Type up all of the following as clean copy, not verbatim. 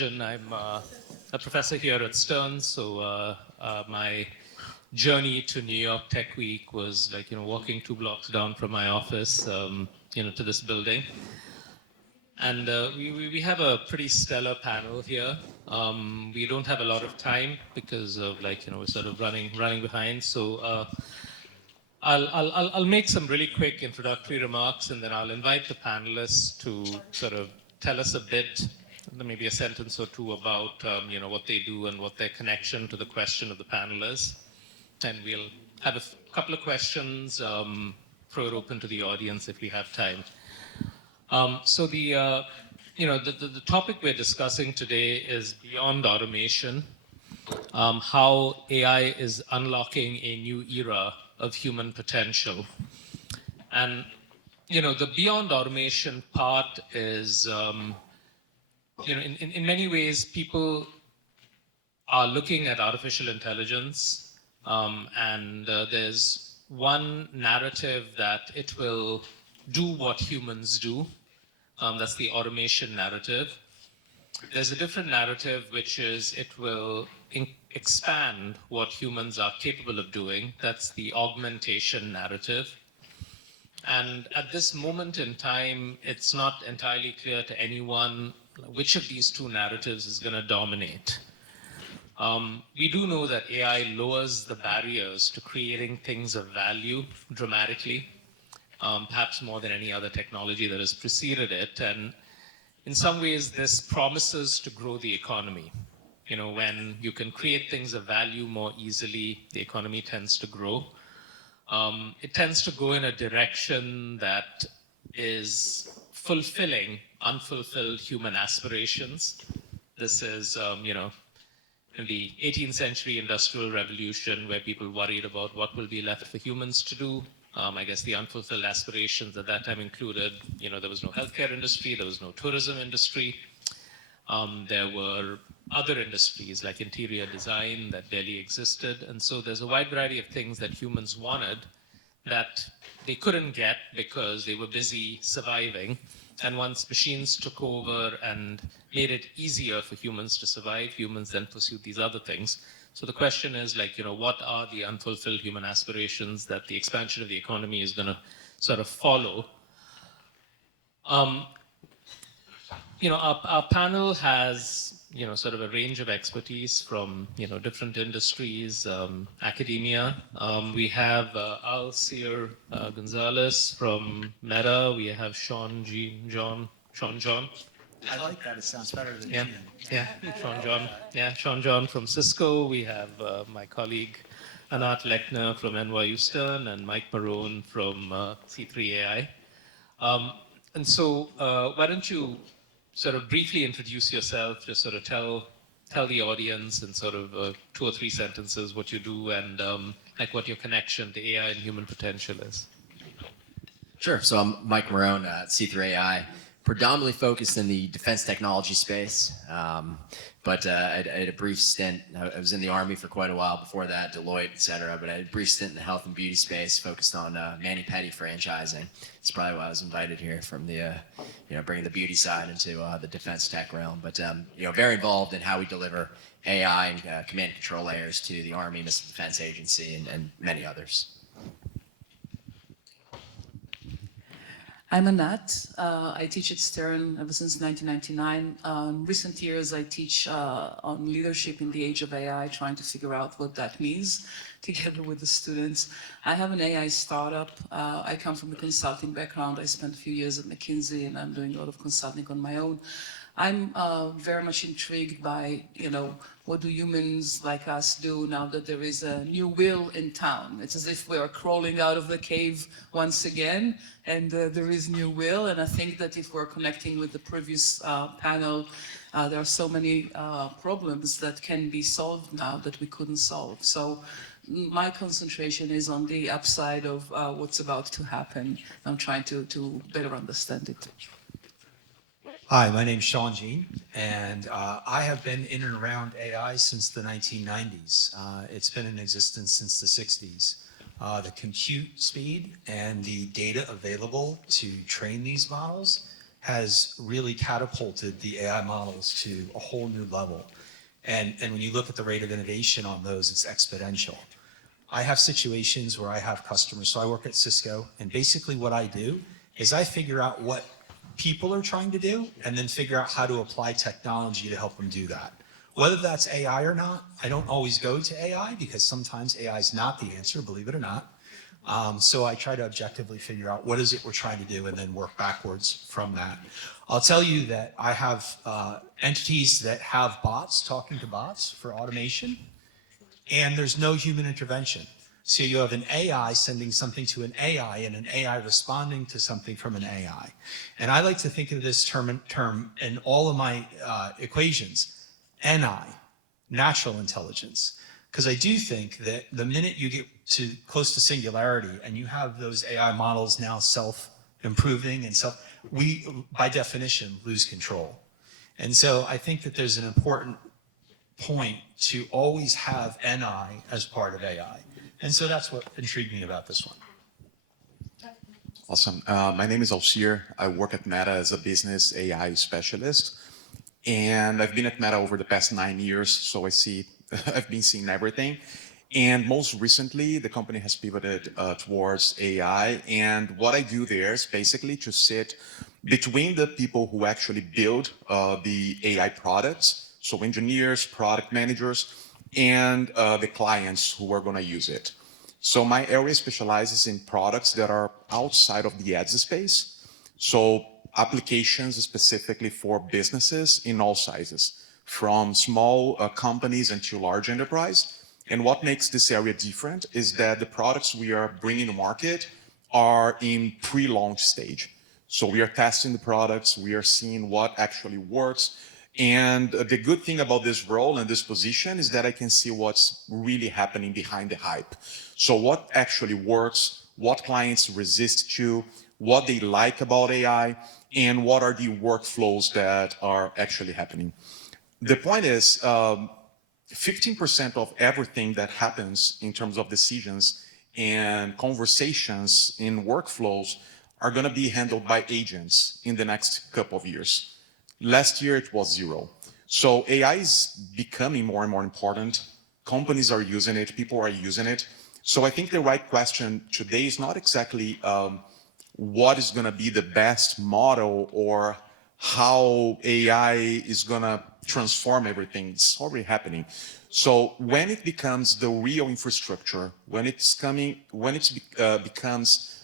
I'm a professor here at Stern, so my journey to New York Tech Week was like, walking 2 blocks down from my office, to this building. And we have a pretty stellar panel here. We don't have a lot of time because of we're sort of running behind. So I'll make some really quick introductory remarks, and then I'll invite the panelists to sort of tell us a bit, maybe a sentence or two about what they do and what their connection to the question of the panel is. And we'll have a couple of questions, throw it open to the audience if we have time. So the topic we're discussing today is beyond automation, how AI is unlocking a new era of human potential. And, the beyond automation part is, in many ways, people are looking at artificial intelligence, and there's one narrative that it will do what humans do. That's the automation narrative. There's a different narrative, which is it will expand what humans are capable of doing. That's the augmentation narrative. And at this moment in time, it's not entirely clear to anyone which of these two narratives is going to dominate. We do know that AI lowers the barriers to creating things of value dramatically, perhaps more than any other technology that has preceded it. And in some ways, this promises to grow the economy. When you can create things of value more easily, the economy tends to grow. It tends to go in a direction that is fulfilling unfulfilled human aspirations. This is, in the 18th century industrial revolution, where people worried about what will be left for humans to do. I guess the unfulfilled aspirations at that time included, there was no healthcare industry, there was no tourism industry. There were other industries like interior design that barely existed. And so there's a wide variety of things that humans wanted that they couldn't get because they were busy surviving. And once machines took over and made it easier for humans to survive, humans then pursued these other things. So the question is what are the unfulfilled human aspirations that the expansion of the economy is going to sort of follow? Our panel has, sort of a range of expertise from, different industries, academia. We have Alcir Goncalves from Meta. We have Shawn John. I like that. It sounds better than Shawn John from Cisco. We have my colleague Anat Lechner from NYU Stern and Mike Marrone from C3 AI. And so why don't you sort of briefly introduce yourself, just sort of tell the audience in sort of 2 or 3 sentences what you do and what your connection to AI and human potential is. Sure. So I'm Mike Marrone at C3 AI, predominantly focused in the defense technology space. But I had a brief stint. I was in the Army for quite a while before that, Deloitte, et cetera. But I had a brief stint in the health and beauty space, focused on mani-pedi franchising. It's probably why I was invited here from the, bringing the beauty side into the defense tech realm. But, very involved in how we deliver AI and command and control layers to the Army, Missile Defense Agency, and many others. I'm Anat. I teach at Stern ever since 1999. In recent years, I teach on leadership in the age of AI, trying to figure out what that means together with the students. I have an AI startup. I come from a consulting background. I spent a few years at McKinsey, and I'm doing a lot of consulting on my own. I'm very much intrigued by, what do humans like us do now that there is a new will in town? It's as if we are crawling out of the cave once again, and there is new will. And I think that if we're connecting with the previous panel, there are so many problems that can be solved now that we couldn't solve. So my concentration is on the upside of what's about to happen. I'm trying to better understand it. Hi, my name's Shawn, and I have been in and around AI since the 1990s. It's been in existence since the 60s. The compute speed and the data available to train these models has really catapulted the AI models to a whole new level. And when you look at the rate of innovation on those, it's exponential. I have situations where I have customers. So I work at Cisco, and basically what I do is I figure out what people are trying to do and then figure out how to apply technology to help them do that. Whether that's AI or not, I don't always go to AI because sometimes AI is not the answer, believe it or not. So I try to objectively figure out what is it we're trying to do and then work backwards from that. I'll tell you that I have entities that have bots talking to bots for automation, and there's no human intervention. So you have an AI sending something to an AI and an AI responding to something from an AI. And I like to think of this term in all of my equations, NI, natural intelligence. Because I do think that the minute you get to close to singularity and you have those AI models now self-improving and we, by definition, lose control. And so I think that there's an important point to always have NI as part of AI. And so that's what intrigued me about this one. Awesome. My name is Alcir. I work at Meta as a business AI specialist. And I've been at Meta over the past 9 years, so I've been seeing everything. And most recently, the company has pivoted towards AI. And what I do there is basically to sit between the people who actually build the AI products, so engineers, product managers, and the clients who are going to use it. So my area specializes in products that are outside of the ads space. So applications specifically for businesses in all sizes, from small companies into large enterprise. And what makes this area different is that the products we are bringing to market are in pre-launch stage. So we are testing the products, we are seeing what actually works. And the good thing about this role and this position is that I can see what's really happening behind the hype. So what actually works, what clients resist to, what they like about AI, and what are the workflows that are actually happening. The point is, 15% of everything that happens in terms of decisions and conversations in workflows are going to be handled by agents in the next couple of years. Last year, it was 0. So AI is becoming more and more important. Companies are using it, people are using it. So I think the right question today is not exactly what is going to be the best model or how AI is going to transform everything. It's already happening. So when it becomes the real infrastructure, when it becomes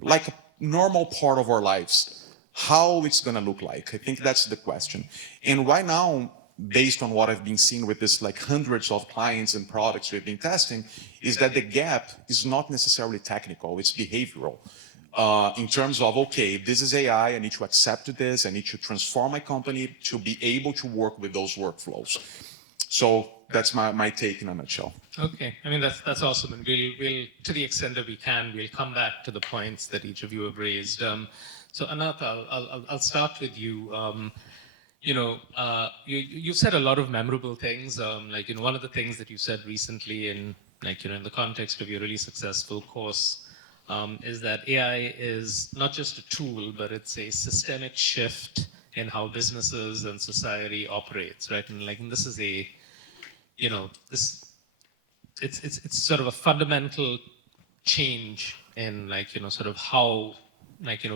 like a normal part of our lives, how it's going to look like, I think that's the question. And right now, based on what I've been seeing with this like hundreds of clients and products we've been testing, is that the gap is not necessarily technical, it's behavioral. In terms of, okay, this is AI, I need to accept this, I need to transform my company to be able to work with those workflows. So that's my take in a nutshell. Okay, I mean, that's awesome. And we'll, to the extent that we can, we'll come back to the points that each of you have raised. So Anat, I'll start with you. You've said a lot of memorable things. One of the things that you said recently in the context of your really successful course is that AI is not just a tool, but it's a systemic shift in how businesses and society operates, right? And this is it's sort of a fundamental change in sort of how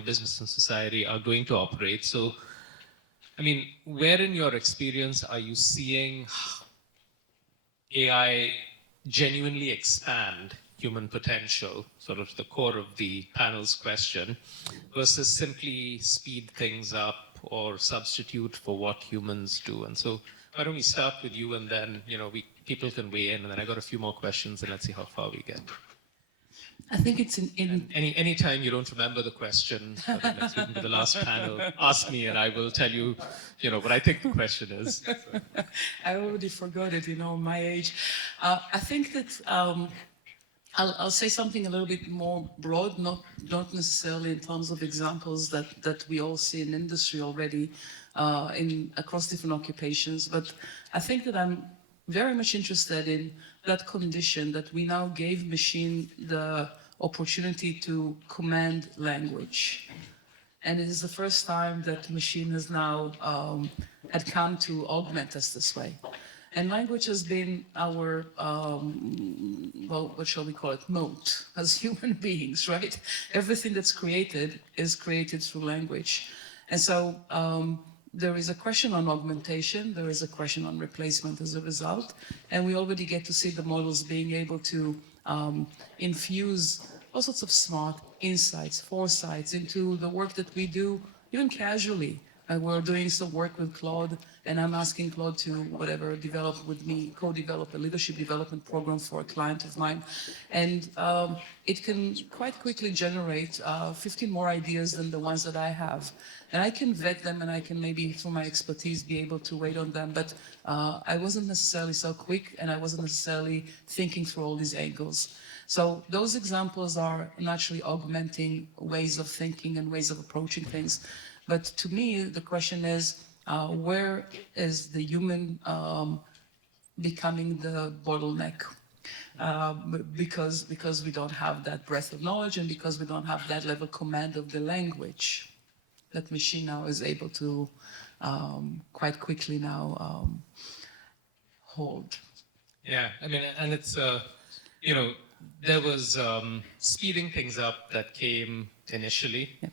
business and society are going to operate. So, I mean, where in your experience are you seeing AI genuinely expand human potential, sort of the core of the panel's question, versus simply speed things up or substitute for what humans do? And so why don't we start with you, and then people can weigh in, and then I got a few more questions, and let's see how far we get. I think it's any time you don't remember the question, let's move into the last panel, ask me, and I will tell you, what I think the question is. I already forgot it, my age. I think that I'll say something a little bit more broad, not necessarily in terms of examples that we all see in industry already, across different occupations, but I think that I'm very much interested in that condition that we now gave machine the opportunity to command language. And it is the first time that the machine has now had come to augment us this way. And language has been our, well, what shall we call it, moat as human beings, right? Everything that's created is created through language. And so there is a question on augmentation, there is a question on replacement as a result, and we already get to see the models being able to infuse all sorts of smart insights, foresights into the work that we do, even casually. We're doing some work with Claude, and I'm asking Claude to whatever develop with me, co-develop a leadership development program for a client of mine, and it can quite quickly generate 15 more ideas than the ones that I have, and I can vet them, and I can maybe through my expertise be able to wait on them, but I wasn't necessarily so quick, and I wasn't necessarily thinking through all these angles. So those examples are naturally augmenting ways of thinking and ways of approaching things. But to me, the question is, where is the human becoming the bottleneck? Because we don't have that breadth of knowledge and because we don't have that level of command of the language that machine now is able to quite quickly now hold. Yeah, I mean, and it's, you know, there was speeding things up that came initially. Yeah.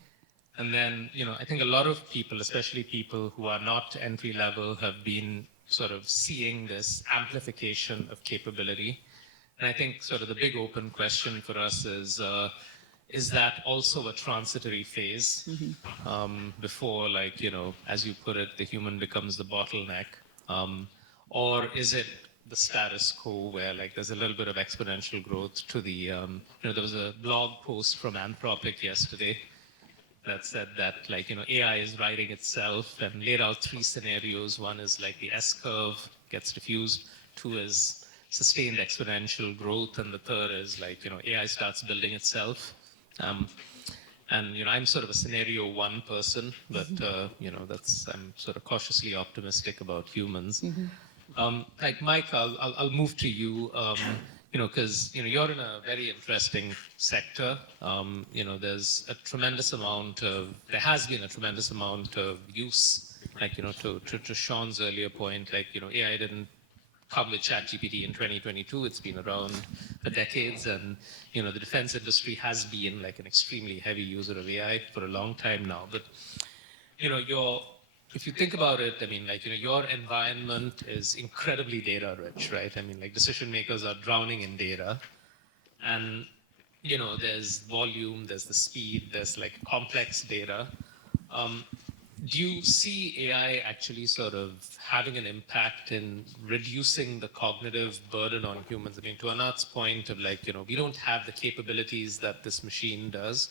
And then, you know, I think a lot of people, especially people who are not entry level, have been sort of seeing this amplification of capability. And I think sort of the big open question for us is that also a transitory phase before, like, you know, as you put it, the human becomes the bottleneck? Or is it the status quo where like there's a little bit of exponential growth to the, you know, there was a blog post from Anthropic yesterday that said that like, you know, AI is writing itself and laid out 3 scenarios. One is like the S-curve gets diffused. 2 is sustained exponential growth. And the third is like, you know, AI starts building itself. And, you know, I'm sort of a scenario 1 person, but, you know, I'm sort of cautiously optimistic about humans. Like Mike, I'll move to you. You know, because, you know, you're in a very interesting sector. You know, there has been a tremendous amount of use, like, you know, to Shawn's earlier point, like, you know, AI didn't come with ChatGPT in 2022. It's been around for decades. And, you know, the defense industry has been like an extremely heavy user of AI for a long time now. But, you know, if you think about it, I mean, like, you know, your environment is incredibly data rich, right? I mean, like, decision makers are drowning in data. And, you know, there's volume, there's the speed, there's like complex data. Do you see AI actually sort of having an impact in reducing the cognitive burden on humans? I mean, to Anat's point of like, you know, we don't have the capabilities that this machine does.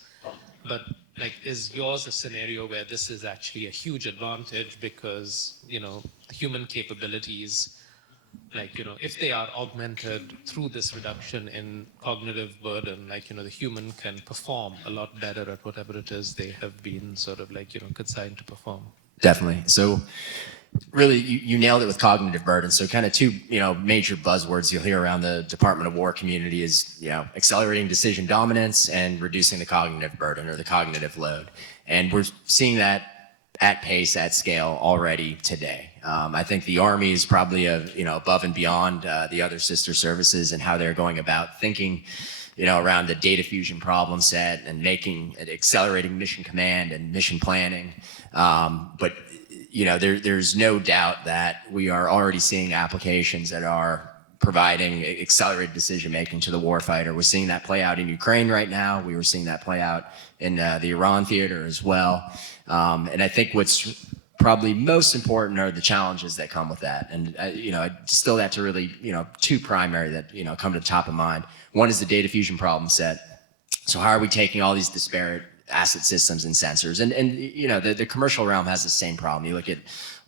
But like, is yours a scenario where this is actually a huge advantage because, you know, the human capabilities, like, you know, if they are augmented through this reduction in cognitive burden, like, you know, the human can perform a lot better at whatever it is they have been sort of like, you know, consigned to perform? Definitely. So really, you nailed it with cognitive burden. So kind of 2, you know, major buzzwords you'll hear around the Department of War community is, you know, accelerating decision dominance and reducing the cognitive burden or the cognitive load. And we're seeing that at pace, at scale already today. I think the Army is probably, you know, above and beyond the other sister services and how they're going about thinking, you know, around the data fusion problem set and accelerating mission command and mission planning. But you know, there's no doubt that we are already seeing applications that are providing accelerated decision-making to the warfighter. We're seeing that play out in Ukraine right now. We were seeing that play out in the Iran theater as well. And I think what's probably most important are the challenges that come with that. And, you know, I distill that to really, you know, 2 primary that, you know, come to the top of mind. One is the data fusion problem set. So how are we taking all these disparate asset systems and sensors? And you know, the commercial realm has the same problem. You look at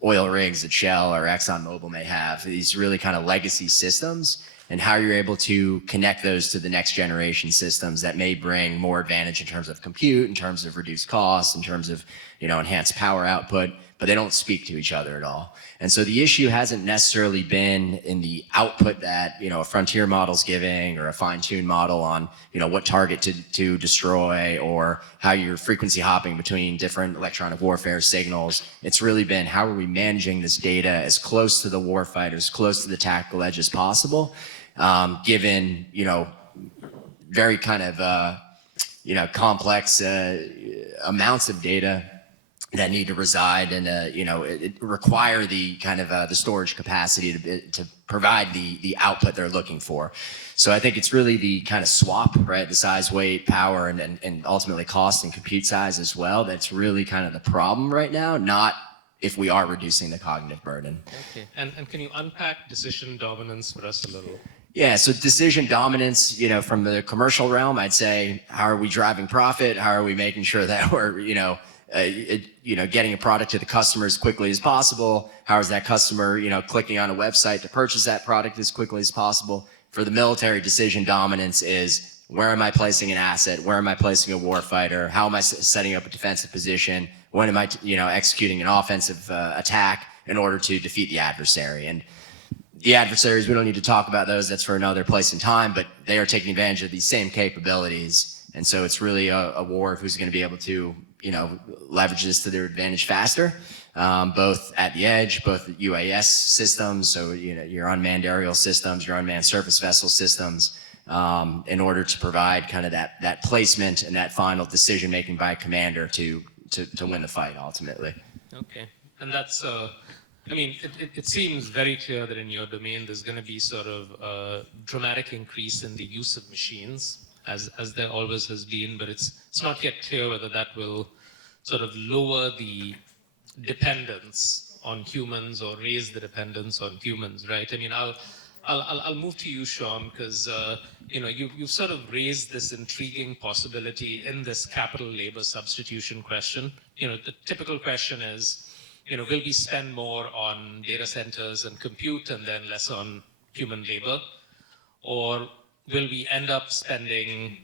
oil rigs that Shell or ExxonMobil may have, these really kind of legacy systems, and how you're able to connect those to the next generation systems that may bring more advantage in terms of compute, in terms of reduced costs, in terms of, you know, enhanced power output, but they don't speak to each other at all. And so the issue hasn't necessarily been in the output that, a frontier model's giving or a fine-tuned model on, what target to destroy or how you're frequency hopping between different electronic warfare signals. It's really been how are we managing this data as close to the warfighter, as close to the tactical edge as possible, given, very kind of, complex amounts of data that need to reside and it require the kind of the storage capacity to provide the output they're looking for. So I think it's really the kind of swap, right? The size, weight, power, and ultimately cost and compute size as well. That's really kind of the problem right now, not if we are reducing the cognitive burden. Okay, and can you unpack decision dominance for us a little? Yeah, so decision dominance, from the commercial realm, I'd say, how are we driving profit? How are we making sure that we're, getting a product to the customer as quickly as possible? How is that customer, clicking on a website to purchase that product as quickly as possible? For the military, decision dominance is where am I placing an asset? Where am I placing a warfighter? How am I setting up a defensive position? When am I, executing an offensive attack in order to defeat the adversary? And the adversaries, we don't need to talk about those. That's for another place and time, but they are taking advantage of these same capabilities. And so it's really a war of who's going to be able to, leverage this to their advantage faster, both at the edge, both UAS systems, so, your unmanned aerial systems, your unmanned surface vessel systems, in order to provide kind of that placement and that final decision-making by a commander to win the fight ultimately. Okay, and that's, it seems very clear that in your domain, there's going to be sort of a dramatic increase in the use of machines, as there always has been, but it's not yet clear whether that will sort of lower the dependence on humans or raise the dependence on humans, right? I'll move to you, Shawn, because you've sort of raised this intriguing possibility in this capital labor substitution question. The typical question is, will we spend more on data centers and compute and then less on human labor? Or will we end up spending,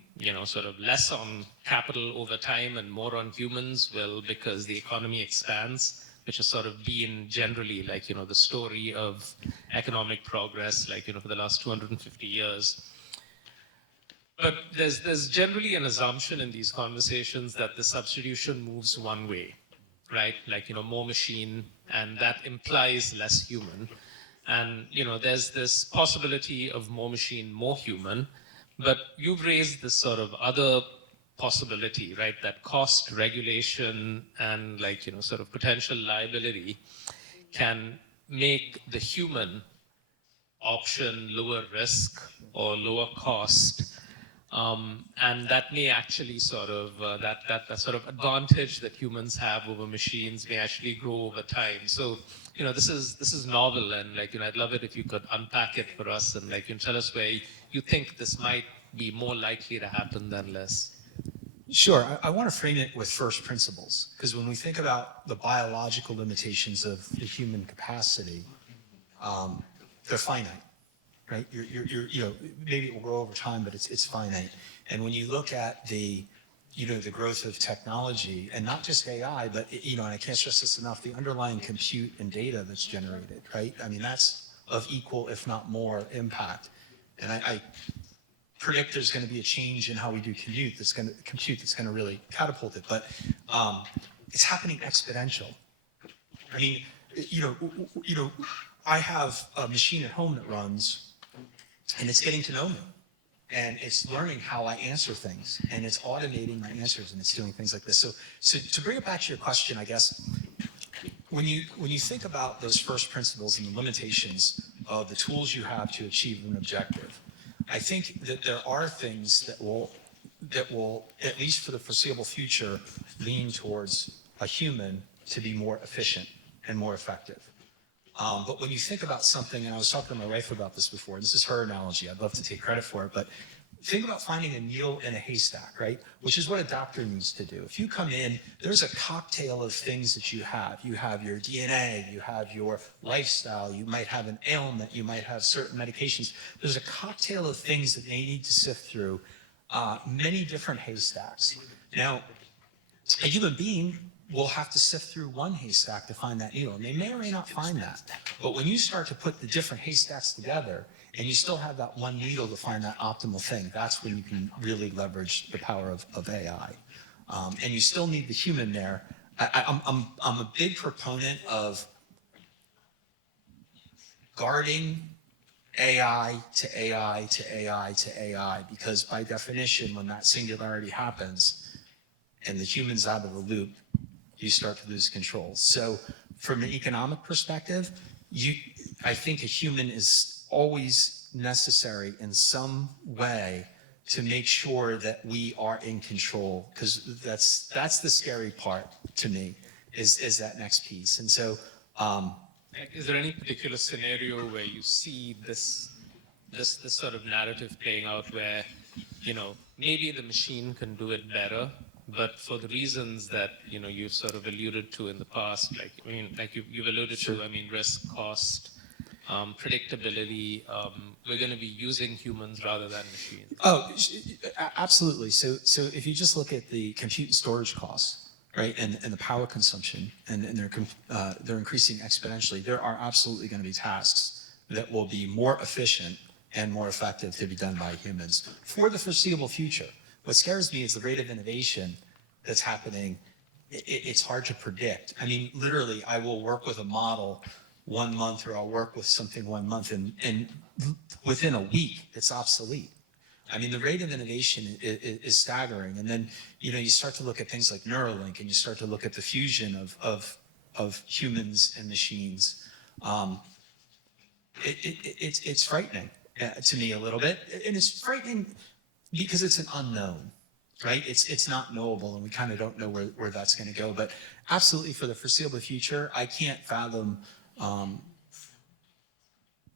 sort of less on capital over time and more on humans? Well, because the economy expands, which has sort of been generally like, the story of economic progress, like, for the last 250 years. But there's generally an assumption in these conversations that the substitution moves one way, right? Like, more machine, and that implies less human. And, there's this possibility of more machine, more human, but you've raised this sort of other possibility, right? That cost, regulation, and like, sort of potential liability can make the human option lower risk or lower cost. And that may actually sort of, that sort of advantage that humans have over machines may actually grow over time. So, this is novel, and like, I'd love it if you could unpack it for us and like, tell us where you think this might be more likely to happen than less. Sure. I want to frame it with first principles, because when we think about the biological limitations of the human capacity, they're finite, right? Maybe it will grow over time, but it's finite. And when you look at the growth of technology, and not just AI, but and I can't stress this enough, the underlying compute and data that's generated, right? That's of equal, if not more, impact. And I predict there's going to be a change in how we do compute that's going to really catapult it. But it's happening exponential. I have a machine at home that runs, and it's getting to know me, and it's learning how I answer things, and it's automating my answers, and it's doing things like this. So to bring it back to your question, I guess, when you think about those first principles and the limitations of the tools you have to achieve an objective, I think that there are things that will, at least for the foreseeable future, lean towards a human to be more efficient and more effective. But when you think about something, and I was talking to my wife about this before, and this is her analogy, I'd love to take credit for it, but think about finding a needle in a haystack, right? Which is what a doctor needs to do. If you come in, there's a cocktail of things that you have. You have your DNA, you have your lifestyle, you might have an ailment, you might have certain medications. There's a cocktail of things that they need to sift through, many different haystacks. Now, a human being, will have to sift through one haystack to find that needle. And they may or may not find that. But when you start to put the different haystacks together and you still have that one needle to find that optimal thing, that's when you can really leverage the power of AI. And you still need the human there. I'm a big proponent of guarding AI to AI to AI to AI, because by definition, when that singularity happens and the human's out of the loop, you start to lose control. So from an economic perspective, I think a human is always necessary in some way to make sure that we are in control, because that's the scary part to me, is that next piece. And so, is there any particular scenario where you see this sort of narrative playing out where, maybe the machine can do it better, but for the reasons that, you've sort of alluded to in the past, you've alluded to, risk, cost, predictability, we're going to be using humans rather than machines? Oh, absolutely. So if you just look at the compute and storage costs, right, and the power consumption, and they're increasing exponentially, there are absolutely going to be tasks that will be more efficient and more effective to be done by humans for the foreseeable future. What scares me is the rate of innovation that's happening. It's hard to predict. Literally, I will work with a model 1 month, or I'll work with something 1 month, and within a week, it's obsolete. The rate of innovation is staggering. And then, you start to look at things like Neuralink, and you start to look at the fusion of humans and machines. It's frightening to me a little bit. And it's frightening because it's an unknown, right? It's not knowable, and we kind of don't know where that's going to go. But absolutely, for the foreseeable future, I can't fathom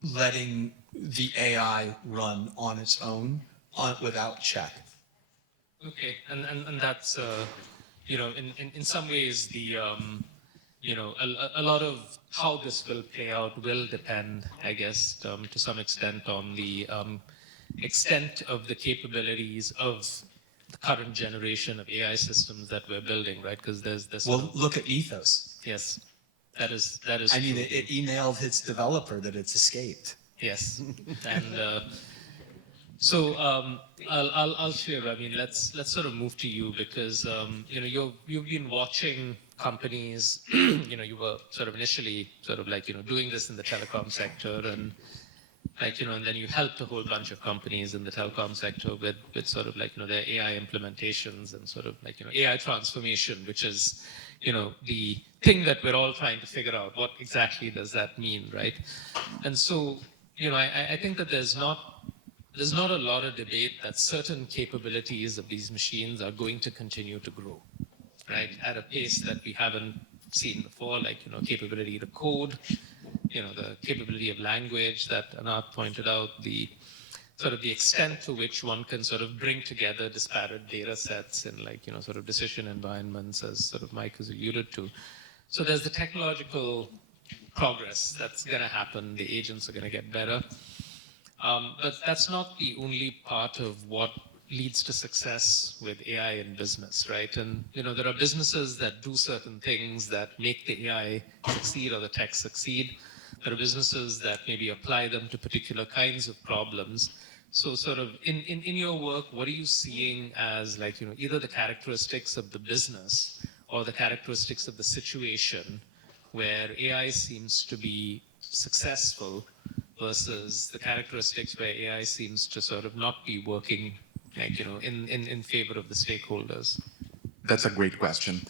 letting the AI run on its own without check. Okay, and that's in some ways the a lot of how this will play out will depend, I guess, to some extent on the extent of the capabilities of the current generation of AI systems that we're building, right? Because there's Well, look at Ethos. yes, that is. It emailed its developer that it's escaped. Yes, and so I'll share. Let's sort of move to you, because you've been watching companies. You were sort of initially sort of doing this in the telecom sector, and and then you helped a whole bunch of companies in the telecom sector with sort of their AI implementations and sort of AI transformation, which is the thing that we're all trying to figure out. What exactly does that mean, right? And so I think that there's not a lot of debate that certain capabilities of these machines are going to continue to grow, right, at a pace that we haven't seen before, capability to code, the capability of language that Anat pointed out, the sort of the extent to which one can sort of bring together disparate data sets in sort of decision environments, as sort of Mike has alluded to. So there's the technological progress that's going to happen. The agents are going to get better. But that's not the only part of what leads to success with AI in business, right? And there are businesses that do certain things that make the AI succeed or the tech succeed. There are businesses that maybe apply them to particular kinds of problems. So sort of in your work, what are you seeing as either the characteristics of the business or the characteristics of the situation where AI seems to be successful versus the characteristics where AI seems to sort of not be working in favor of the stakeholders? That's a great question.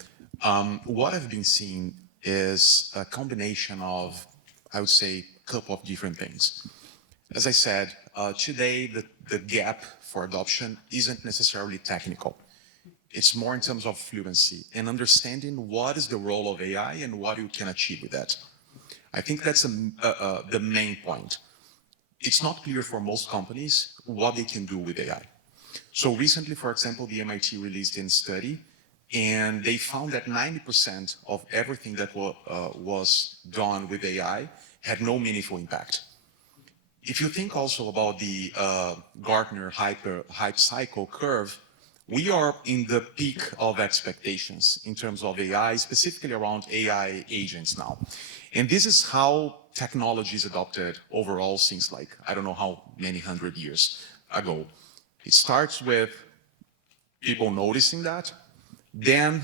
What I've been seeing is a combination of, I would say, a couple of different things. As I said, today the gap for adoption isn't necessarily technical. It's more in terms of fluency and understanding what is the role of AI and what you can achieve with that. I think that's the main point. It's not clear for most companies what they can do with AI. So recently, for example, the MIT released a study, and they found that 90% of everything that was done with AI had no meaningful impact. If you think also about the Gartner hype cycle curve, we are in the peak of expectations in terms of AI, specifically around AI agents now. And this is how technology is adopted overall since like, I don't know how many 100 years ago. It starts with people noticing that, then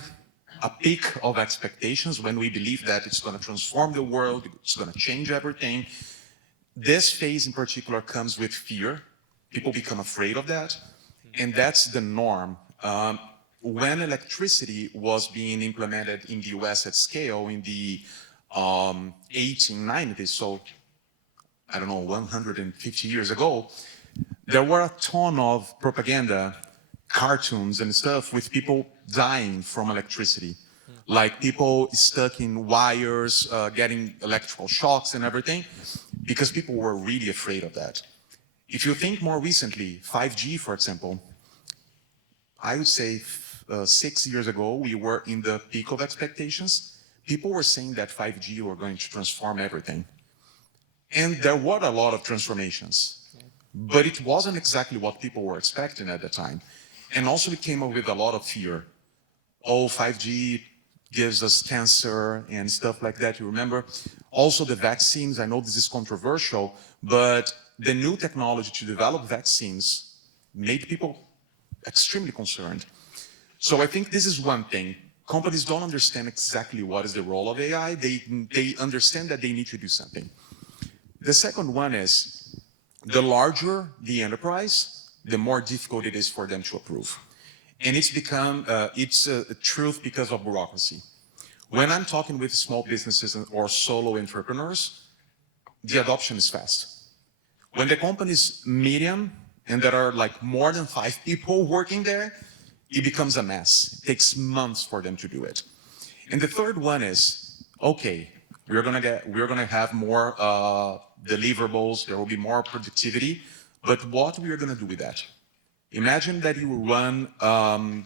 a peak of expectations when we believe that it's going to transform the world, it's going to change everything. This phase in particular comes with fear. People become afraid of that, and that's the norm. When electricity was being implemented in the US at scale in the 1890s, so I don't know, 150 years ago, there were a ton of propaganda, cartoons and stuff with people dying from electricity. Like people stuck in wires, getting electrical shocks and everything, because people were really afraid of that. If you think more recently, 5G, for example, I would say 6 years ago, we were in the peak of expectations. People were saying that 5G were going to transform everything. And there were a lot of transformations, but it wasn't exactly what people were expecting at the time. And also it came up with a lot of fear. Oh, 5G gives us cancer and stuff like that, you remember? Also the vaccines, I know this is controversial, but the new technology to develop vaccines made people extremely concerned. So I think this is one thing. Companies don't understand exactly what is the role of AI. They understand that they need to do something. The second one is, the larger the enterprise, the more difficult it is for them to approve. And it's become, it's a truth because of bureaucracy. When I'm talking with small businesses or solo entrepreneurs, the adoption is fast. When the company is medium and there are like more than 5 people working there, it becomes a mess. It takes months for them to do it. And the third one is, okay, we're gonna have more deliverables, there will be more productivity, but what we are gonna do with that? Imagine that you run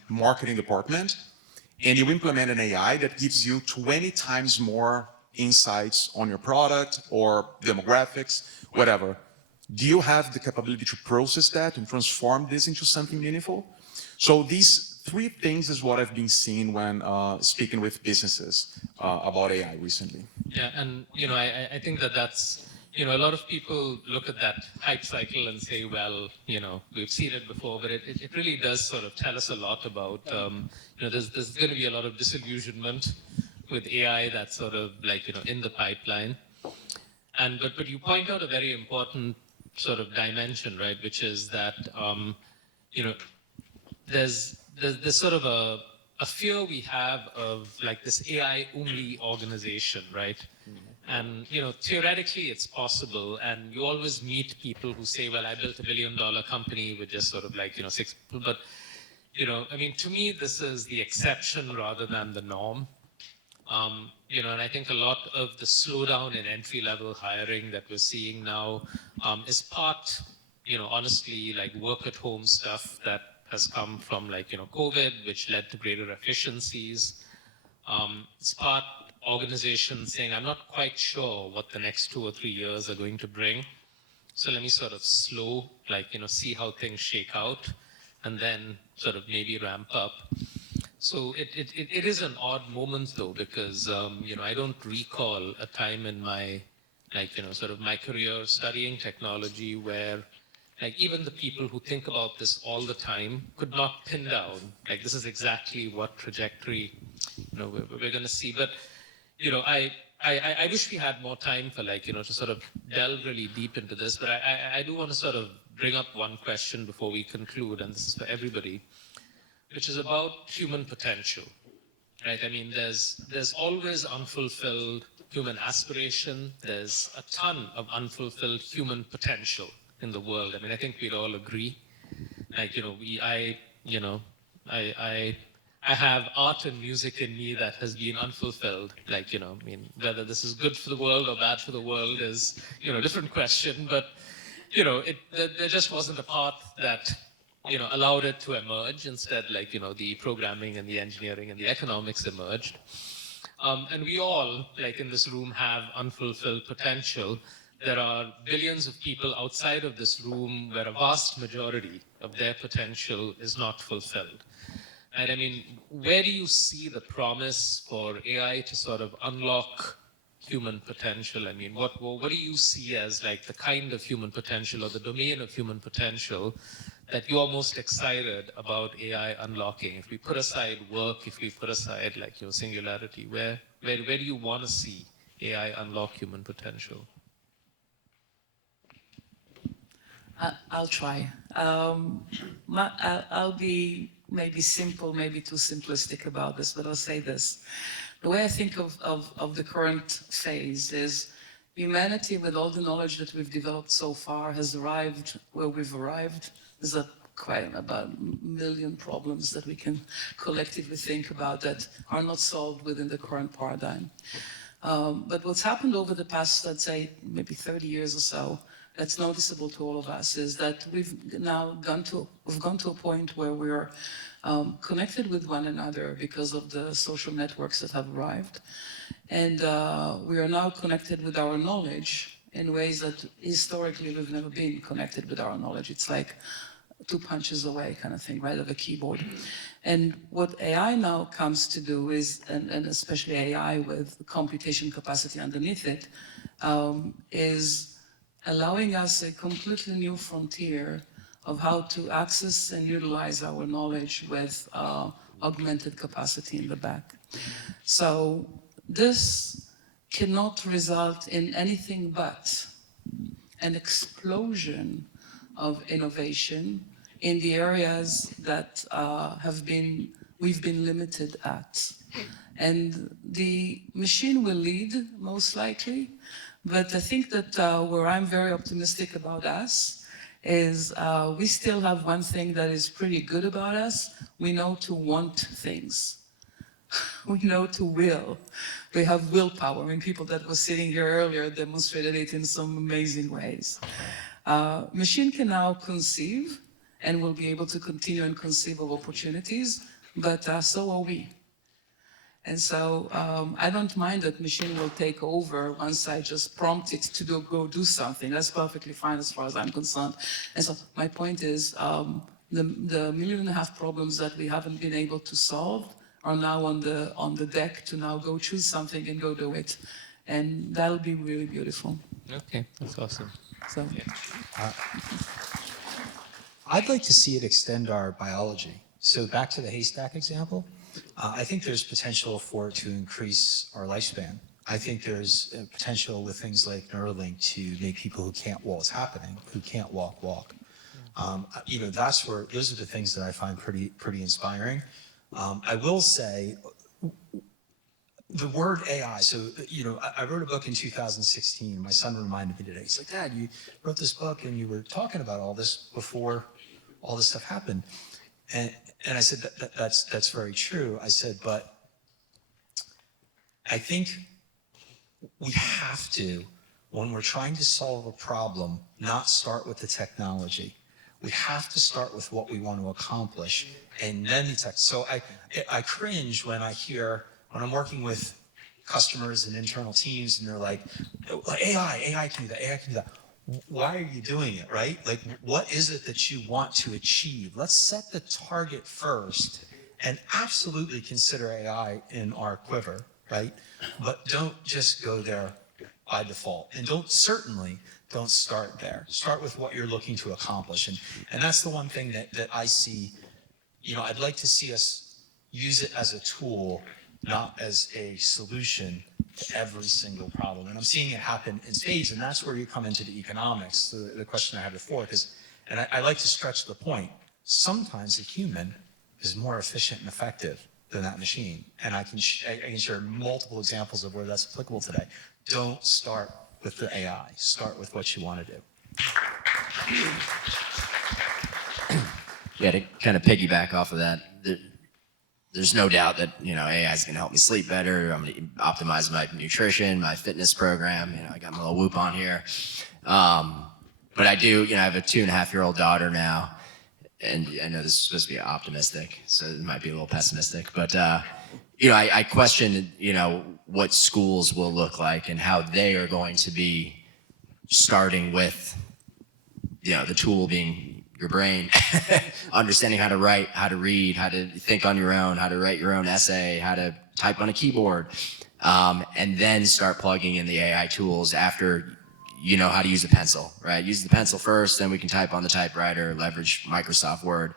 marketing department and you implement an AI that gives you 20 times more insights on your product or demographics, whatever. Do you have the capability to process that and transform this into something meaningful? So these 3 things is what I've been seeing when speaking with businesses about AI recently. Yeah, and I think that's a lot of people look at that hype cycle and say, well, we've seen it before, but it really does sort of tell us a lot about, there's going to be a lot of disillusionment with AI that's sort of like, in the pipeline. And but you point out a very important sort of dimension, right, which is that, there's sort of a fear we have of like this AI only organization, right? And theoretically it's possible, and you always meet people who say, well, I built $1 billion company with just sort of like 6 people. But I mean, to me this is the exception rather than the norm. And I think a lot of the slowdown in entry-level hiring that we're seeing now is part, honestly, like work-at-home stuff that has come from like COVID, which led to greater efficiencies. It's part organizations saying, I'm not quite sure what the next 2 or 3 years are going to bring. So let me sort of slow, like, see how things shake out and then sort of maybe ramp up. So it is an odd moment though, because, I don't recall a time in my, like, sort of my career studying technology where like even the people who think about this all the time could not pin down, like this is exactly what trajectory, we're going to see. But I wish we had more time for like, to sort of delve really deep into this, but I do want to sort of bring up one question before we conclude, and this is for everybody, which is about human potential, right? I mean, there's always unfulfilled human aspiration. There's a ton of unfulfilled human potential in the world. I mean, I think we'd all agree. Like, I have art and music in me that has been unfulfilled. Like, I mean, whether this is good for the world or bad for the world is, a different question. But, there just wasn't a path that, allowed it to emerge. Instead, like, the programming and the engineering and the economics emerged. And we all, like in this room, have unfulfilled potential. there are billions of people outside of this room where a vast majority of their potential is not fulfilled. And I mean, where do you see the promise for AI to sort of unlock human potential? I mean, what do you see as like the kind of human potential or the domain of human potential that you're most excited about AI unlocking? If we put aside work, if we put aside like your singularity, where do you want to see AI unlock human potential? I'll try. I'll be maybe simple, maybe too simplistic about this, but I'll say this. The way I think of the current phase is humanity, with all the knowledge that we've developed so far, has arrived where we've arrived. There's quite about a million problems that we can collectively think about that are not solved within the current paradigm. But what's happened over the past, let's say, maybe 30 years or so, that's noticeable to all of us, is that we've gone to a point where we're connected with one another because of the social networks that have arrived. And we are now connected with our knowledge in ways that historically we've never been connected with our knowledge. It's like 2 punches away kind of thing, right, of a keyboard. And what AI now comes to do is, and especially AI with computation capacity underneath it, is allowing us a completely new frontier of how to access and utilize our knowledge with augmented capacity in the back. So this cannot result in anything but an explosion of innovation in the areas that we've been limited at. And the machine will lead, most likely, but I think that where I'm very optimistic about us is we still have one thing that is pretty good about us. We know to want things. We know to will. We have willpower. I mean, people that were sitting here earlier demonstrated it in some amazing ways. Machine can now conceive and will be able to continue and conceive of opportunities, but so are we. And so I don't mind that machine will take over once I just prompt it to go do something. That's perfectly fine as far as I'm concerned. And so my point is the 1.5 million problems that we haven't been able to solve are now on the deck to now go choose something and go do it. And that'll be really beautiful. Okay, that's awesome. So, I'd like to see it extend our biology. So back to the haystack example, I think there's potential for it to increase our lifespan. I think there's potential with things like Neuralink to make people who can't walk, it's happening, who can't walk. Those are the things that I find pretty inspiring. I will say, the word AI, so, I wrote a book in 2016. My son reminded me today. He's like, Dad, you wrote this book and you were talking about all this before all this stuff happened. And I said, that's very true. I said, but I think we have to, when we're trying to solve a problem, not start with the technology. We have to start with what we want to accomplish, and then the tech. So I cringe when I'm working with customers and internal teams, and they're like, AI can do that, AI can do that. Why are you doing it, right? Like, what is it that you want to achieve? Let's set the target first and absolutely consider AI in our quiver, right? But don't just go there by default. And certainly don't start there. Start with what you're looking to accomplish. And that's the one thing that I see, I'd like to see us use it as a tool, not as a solution to every single problem. And I'm seeing it happen in spades, and that's where you come into the economics, the question I had before, and I like to stretch the point. Sometimes a human is more efficient and effective than that machine. And I can share multiple examples of where that's applicable today. Don't start with the AI. Start with what you want to do. Yeah, to kind of piggyback off of that, there's no doubt that AI is going to help me sleep better. I'm going to optimize my nutrition, my fitness program. I got my little Whoop on here, but I do. I have a 2.5-year-old daughter now, and I know this is supposed to be optimistic, so it might be a little pessimistic. But I question what schools will look like and how they are going to be starting with, the tool being your brain, understanding how to write, how to read, how to think on your own, how to write your own essay, how to type on a keyboard, and then start plugging in the AI tools after you know how to use a pencil, right? Use the pencil first, then we can type on the typewriter, leverage Microsoft Word.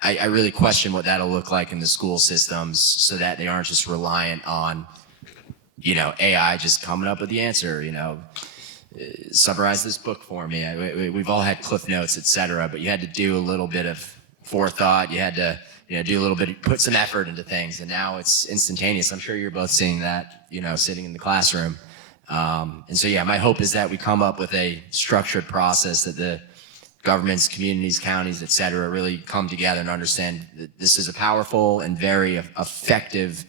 I really question what that'll look like in the school systems so that they aren't just reliant on, AI just coming up with the answer, summarize this book for me. We've all had Cliff Notes, et cetera, but you had to do a little bit of forethought. You had to, do a little bit, put some effort into things, and now it's instantaneous. I'm sure you're both seeing that, sitting in the classroom. And so, yeah, my hope is that we come up with a structured process that the governments, communities, counties, et cetera, really come together and understand that this is a powerful and very effective,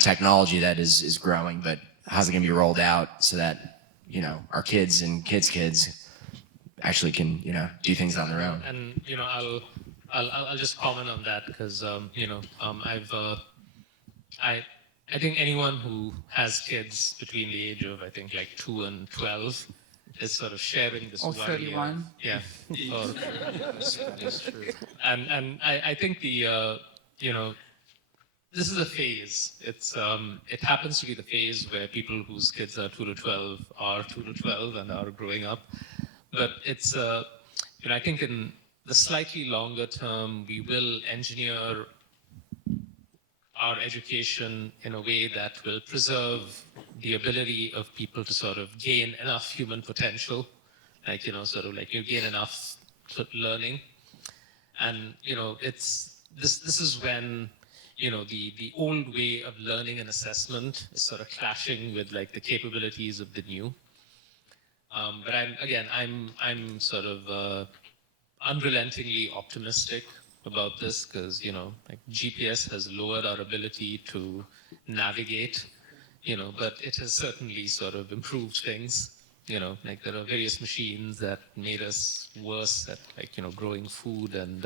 technology that is growing, but how's it going to be rolled out so that, our kids and kids actually can, do things on their own. And, I'll just comment on that because, I think anyone who has kids between the age of, I think, like 2 and 12 is sort of sharing this Or worry. 31. Yeah. That's true. And I think this is a phase. It happens to be the phase where people whose kids are 2 to 12 are 2 to 12 and are growing up. But it's, I think in the slightly longer term, we will engineer our education in a way that will preserve the ability of people to sort of gain enough human potential, like, sort of like you gain enough learning. And, this is when, the old way of learning and assessment is sort of clashing with like the capabilities of the new. But I'm sort of unrelentingly optimistic about this because, like GPS has lowered our ability to navigate, but it has certainly sort of improved things. Like there are various machines that made us worse at like, growing food and,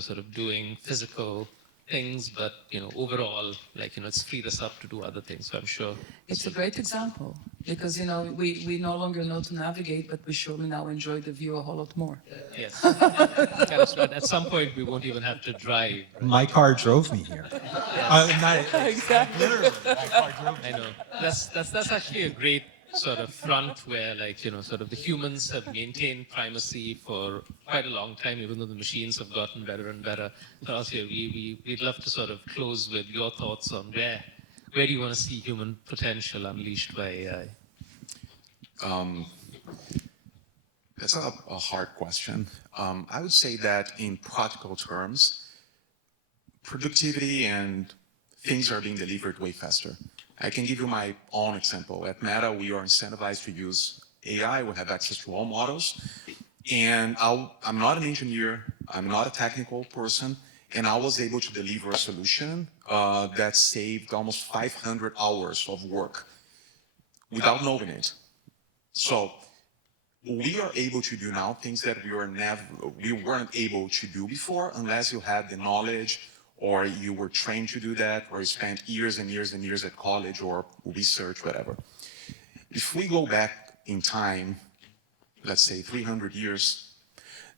sort of doing physical things, but, overall, like, it's freed us up to do other things. So I'm sure. It's a great example because, we no longer know to navigate, but we surely now enjoy the view a whole lot more. Yes. That's right. At some point, we won't even have to drive. Right? My car drove me here. Exactly. Literally, my car drove me. I know. That's actually a great sort of front where, like, sort of the humans have maintained primacy for quite a long time, even though the machines have gotten better and better. So Alcir, we'd love to sort of close with your thoughts on where do you want to see human potential unleashed by AI? That's a hard question. I would say that in practical terms, productivity and things are being delivered way faster. I can give you my own example. At Meta, we are incentivized to use AI. We have access to all models. And I'm not an engineer. I'm not a technical person. And I was able to deliver a solution that saved almost 500 hours of work without knowing it. So we are able to do now things that we weren't able to do before unless you had the knowledge or you were trained to do that, or you spent years and years and years at college or research, whatever. If we go back in time, let's say 300 years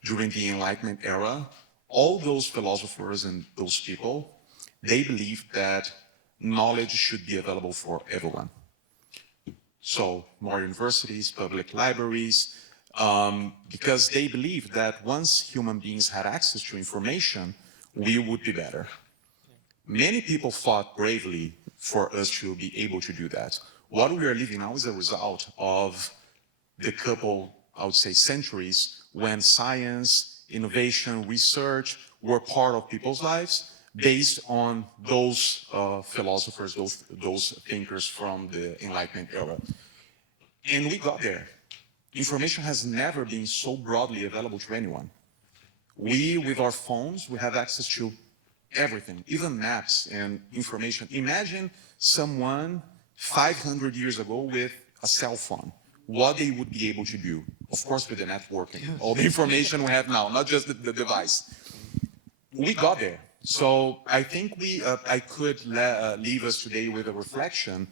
during the Enlightenment era, all those philosophers and those people, they believed that knowledge should be available for everyone. So more universities, public libraries, because they believed that once human beings had access to information, we would be better. Many people fought bravely for us to be able to do that. What we are living now is a result of the couple, I would say, centuries when science, innovation, research were part of people's lives based on those philosophers, those thinkers from the Enlightenment era. And we got there. Information has never been so broadly available to anyone. We, with our phones, we have access to everything, even maps and information. Imagine someone 500 years ago with a cell phone, what they would be able to do. Of course, with the networking, all the information we have now, not just the device. We got there. So I think I could leave us today with a reflection.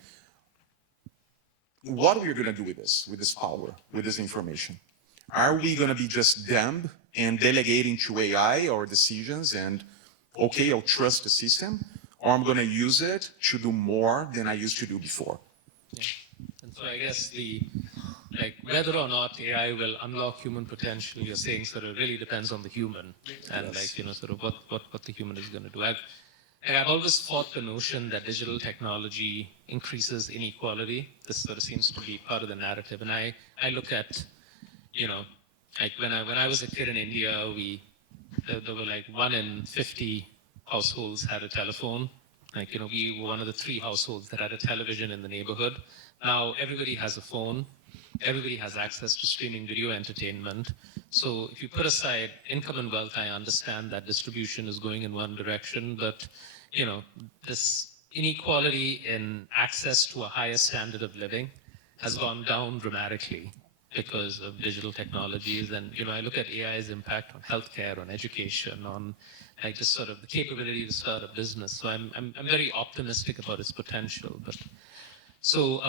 what we're going to do with this power, with this information. Are we going to be just dumb and delegating to AI our decisions and, okay, I'll trust the system, or I'm going to use it to do more than I used to do before? Yeah. And so I guess whether or not AI will unlock human potential, you're saying sort of really depends on the human and sort of what the human is going to do. I've always fought the notion that digital technology increases inequality. This sort of seems to be part of the narrative. And I look at, when I was a kid in India, there were 1 in 50 households had a telephone. We were one of the 3 households that had a television in the neighborhood. Now everybody has a phone. Everybody has access to streaming video entertainment. So if you put aside income and wealth, I understand that distribution is going in one direction, but this inequality in access to a higher standard of living has gone down dramatically because of digital technologies. And I look at AI's impact on healthcare, on education, on just sort of the capability to start a business. So I'm very optimistic about its potential. But so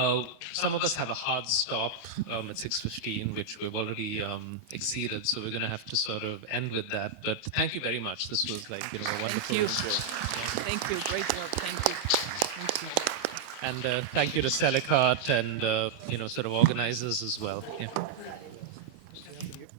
some of us have a hard stop at 6:15, which we've already exceeded. So we're going to have to sort of end with that. But thank you very much. This was a wonderful. Thank you. Thank you. Great job. Thank you. Thank you. And thank you to Celecart and sort of organizers as well. Yeah.